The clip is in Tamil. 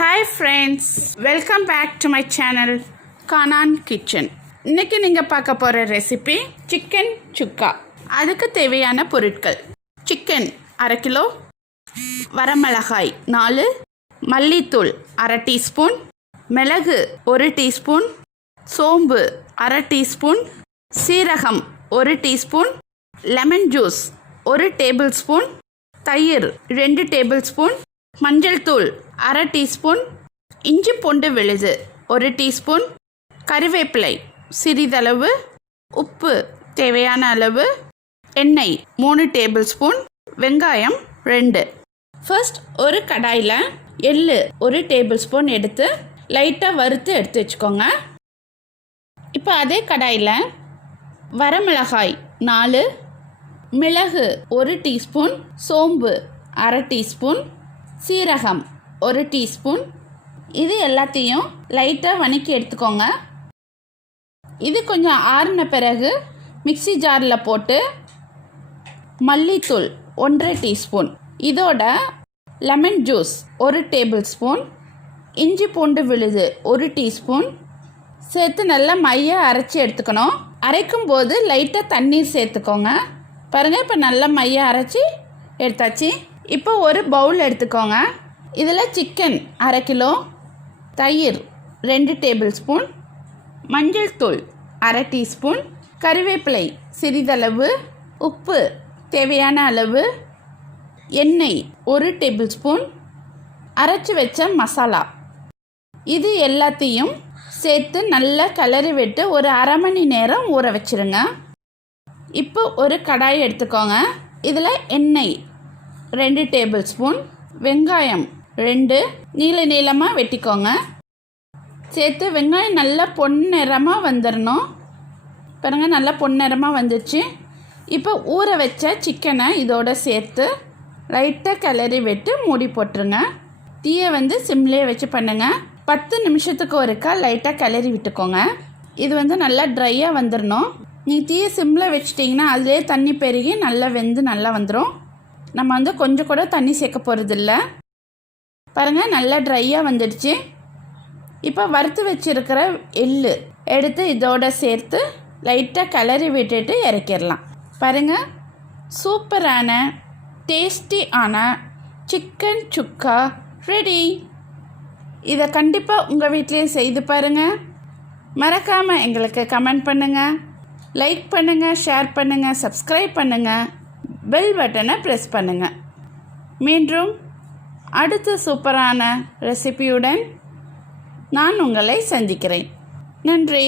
Hi friends, welcome back to my channel Kanan Kitchen. இன்னைக்கு நீங்க பார்க்க போற ரெசிபி சிக்கன் சுக்கா. அதுக்கு தேவையான பொருட்கள்: சிக்கன் 1/2 கிலோ, வரமிளகாய் 4, மல்லித்தூள் 1/2 டீஸ்பூன், மிளகு 1 டீஸ்பூன், சோம்பு 1/2 டீஸ்பூன், சீரகம் 1 teaspoon, lemon juice 1 table spoon, தயிர் 2 டேபிள் ஸ்பூன், மஞ்சள் தூள் 1/2 டீஸ்பூன், இஞ்சி பூண்டு விழுது 1 டீஸ்பூன், கறிவேப்பிலை சிறிதளவு, உப்பு தேவையான அளவு, எண்ணெய் 3 டேபிள் ஸ்பூன், வெங்காயம் 2. ஃபர்ஸ்ட் ஒரு கடாயில் எள்ளு 1 டேபிள் ஸ்பூன் எடுத்து லைட்டாக வறுத்து எடுத்து வச்சுக்கோங்க. இப்போ அதே கடாயில் வரமிளகாய் 4, மிளகு 1 டீஸ்பூன், சோம்பு 1/2 டீஸ்பூன், சீரகம் 1 டீஸ்பூன், இது எல்லாத்தையும் லைட்டாக வதக்கி எடுத்துக்கோங்க. இது கொஞ்சம் ஆறின பிறகு மிக்ஸி ஜாரில் போட்டு மல்லித்தூள் 1/2 டீஸ்பூன், இதோட லெமன் ஜூஸ் 1 டேபிள் ஸ்பூன், இஞ்சி பூண்டு விழுது 1 டீஸ்பூன் சேர்த்து நல்லா மைய அரைச்சி எடுத்துக்கணும். அரைக்கும் போது லைட்டாக தண்ணீர் சேர்த்துக்கோங்க. பாருங்கள், இப்போ நல்லா மைய அரைச்சி எடுத்தாச்சு. இப்போ ஒரு பவுல் எடுத்துக்கோங்க. இதில் சிக்கன் 1/2 கிலோ, தயிர் 2 டேபிள் ஸ்பூன், மஞ்சள் தூள் 1/2 டீஸ்பூன், கறிவேப்பிலை சிறிதளவு, உப்பு தேவையான அளவு, எண்ணெய் 1 டேபிள் ஸ்பூன், அரைச்சி வச்ச மசாலா, இது எல்லாத்தையும் சேர்த்து நல்லா கிளறி விட்டு ஒரு அரை மணி நேரம் ஊற வச்சுருங்க. இப்போ ஒரு கடாய் எடுத்துக்கோங்க. இதில் எண்ணெய் 2 டேபிள் ஸ்பூன், வெங்காயம் 2 நீளமாக வெட்டிக்கோங்க. சேர்த்து வெங்காயம் நல்லா பொன்னிறமாக வந்துடணும். பாருங்கள், நல்லா பொன்னிறமாக வந்துடுச்சு. இப்போ ஊற வச்ச சிக்கனை இதோட சேர்த்து லைட்டாக கிளறி விட்டு மூடி போட்டுருங்க. தீயை சிம்லேயே வச்சு பண்ணுங்கள். 10 நிமிஷத்துக்கு ஒருக்கா லைட்டாக கிளறி விட்டுக்கோங்க. இது நல்லா ட்ரையாக வந்துடணும். நீங்கள் தீயை சிம்மில் வச்சிட்டிங்கன்னா அதிலே தண்ணி பெருகி நல்லா வெந்து நல்லா வந்துடும். நம்ம கொஞ்சம் கூட தண்ணி சேர்க்க போகிறதில்ல. பாருங்கள், நல்லா ட்ரையாக வந்துடுச்சு. இப்போ வறுத்து வச்சுருக்கிற எள்ளு எடுத்து இதோட சேர்த்து லைட்டாக கிளறி விட்டுட்டு இறக்கிடலாம். பாருங்கள், சூப்பரான டேஸ்டியான சிக்கன் சுக்கா ரெடி. இதை கண்டிப்பாக உங்கள் வீட்லேயும் செய்து பாருங்கள். மறக்காமல் எங்களுக்கு கமெண்ட் பண்ணுங்கள், லைக் பண்ணுங்கள், ஷேர் பண்ணுங்கள், சப்ஸ்கிரைப் பண்ணுங்கள், பெல் பட்டனை ப்ரெஸ் பண்ணுங்கள். மீண்டும் அடுத்த சூப்பரான ரெசிபியுடன் நான் உங்களை சந்திக்கிறேன். நன்றி.